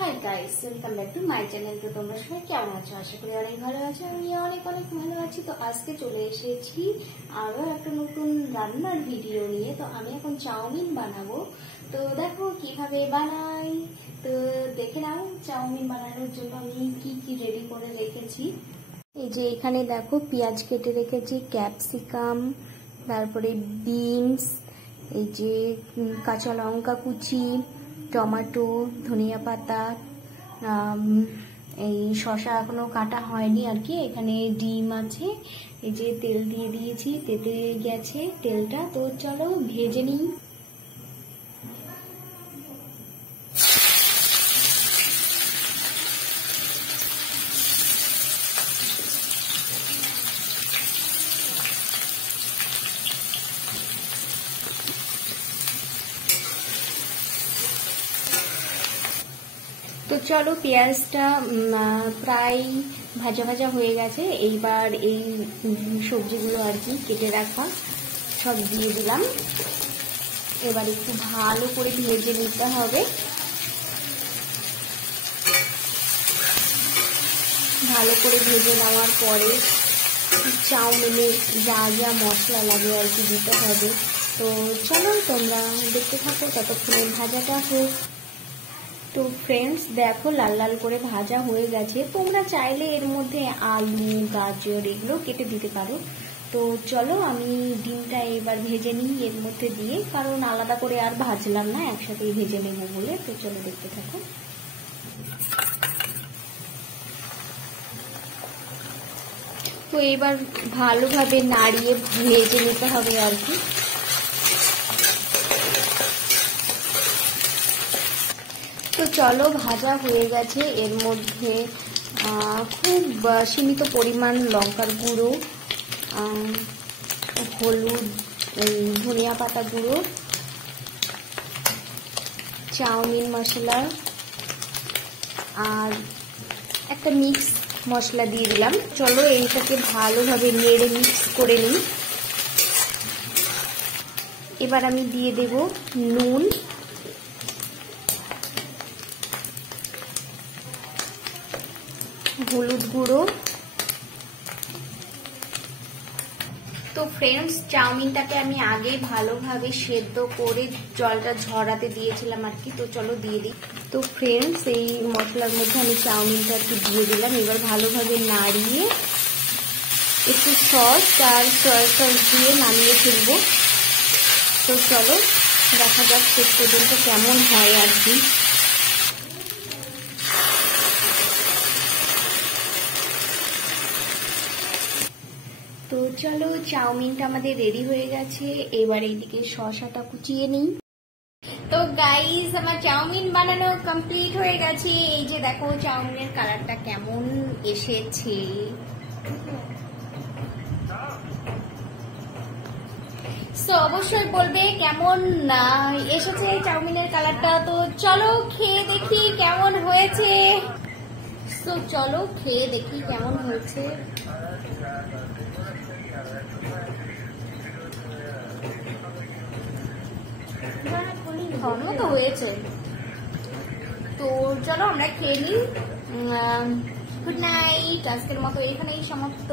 Hi guys, welcome back to my channel. তো তোমরা সবাই কেমন আছো? আশা করি অনেক ভালো আছো। আমি অনেক ভালো আছি। তো আজকে চলে এসেছি আরো একটা নতুন রান্নার ভিডিও নিয়ে। তো আমি এখন চাউমিন বানাবো। তো দেখো কিভাবে বানাই। তো দেখে নাও চাউমিন বানানোর জন্য আমি কি কি রেডি করে রেখেছি। এই যে এখানে দেখো পেঁয়াজ কেটে রেখেছি, ক্যাপসিকাম, তারপরে বিনস, এই যে কাঁচা লঙ্কা কুচি, টমেটো, ধনিয়া পাতা, এই শসা এখনো কাটা হয়নি আর কি। এখানে ডিম আছে, এই যে তেল দিয়ে দিয়েছি, তেতে গেছে তেলটা। তো চলো ভেজে নিই। তো চলো পেঁয়াজটা প্রায় ভাজা ভাজা হয়ে গেছে। এইবার এই সবজিগুলো আর কি কেটে রাখা সব দিয়ে দিলাম। এবার একটু ভালো করে ভেজে নিতে হবে। ভালো করে ভেজে নেওয়ার পরে চাউমিনে যা যা মশলা লাগে আর কি দিতে হবে। তো চলো তোমরা দেখতে থাকো, ততক্ষণে ভাজাটা হোক। তো ফ্রেন্ডস দেখো লাল লাল করে ভাজা হয়ে গেছে। তোমরা চাইলে এর মধ্যে আলু, গাজর এগুলো কেটে দিতে পারো। তো চলো আমি ডিমটা এবার ভেজে নিই এর মধ্যে দিয়ে, কারণ আলাদা করে আর ভাজলাম না, একসাথেই ভেজে নেবো বলে। তো চলো দেখতে থাকো। তো এবার ভালোভাবে নাড়িয়ে ভেজে নিতে হবে আর কি। তো চলো ভাজা হয়ে গেছে। এর মধ্যে খুব সীমিত পরিমাণ লঙ্কার গুঁড়ো, হলুদ, ধনিয়া পাতা গুঁড়ো, চাউমিন মশলা আর একটা মিক্স মশলা দিয়ে দিলাম। চলো এইটাকে ভালোভাবে নেড়ে মিক্স করে নিই। এবার আমি দিয়ে দেব নুন, হলুদ গুঁড়ো। তো ফ্রেন্ডস চাউমিনটাকে আমি আগে ভালোভাবে সেদ্ধ করে জলটা ঝরাতে দিয়েছিলাম আর কি। তো চলো দিয়ে দিই। তো ফ্রেন্ডস এই মশলার মধ্যে আমি চাউমিনটা আর কি দিয়ে দিলাম। এবার ভালোভাবে নাড়িয়ে একটু সস আর সয়া সস দিয়ে নামিয়ে ফেলবো। তো চলো দেখা যাক শেষ পর্যন্ত কেমন হয় আর কি। তো চলো চাউমিনটা আমাদের রেডি হয়ে গেছে। এবার এইদিকে শসাটা কুচিয়ে নিই। তো গাইস আমার চাউমিন বানানো কমপ্লিট হয়ে গেছে। এই যে দেখো চাউমিনের কালারটা কেমন এসেছে। তো অবশ্যই বলবে কেমন এসেছে চাউমিনের কালারটা। তো চলো খেয়ে দেখি কেমন হয়েছে। তো চলো খেয়ে দেখি কেমন হয়েছে। মতো হয়েছে। তো চলো আমরা খেয়ে নিই। Good night. আজকের মতো এখানেই সমাপ্ত।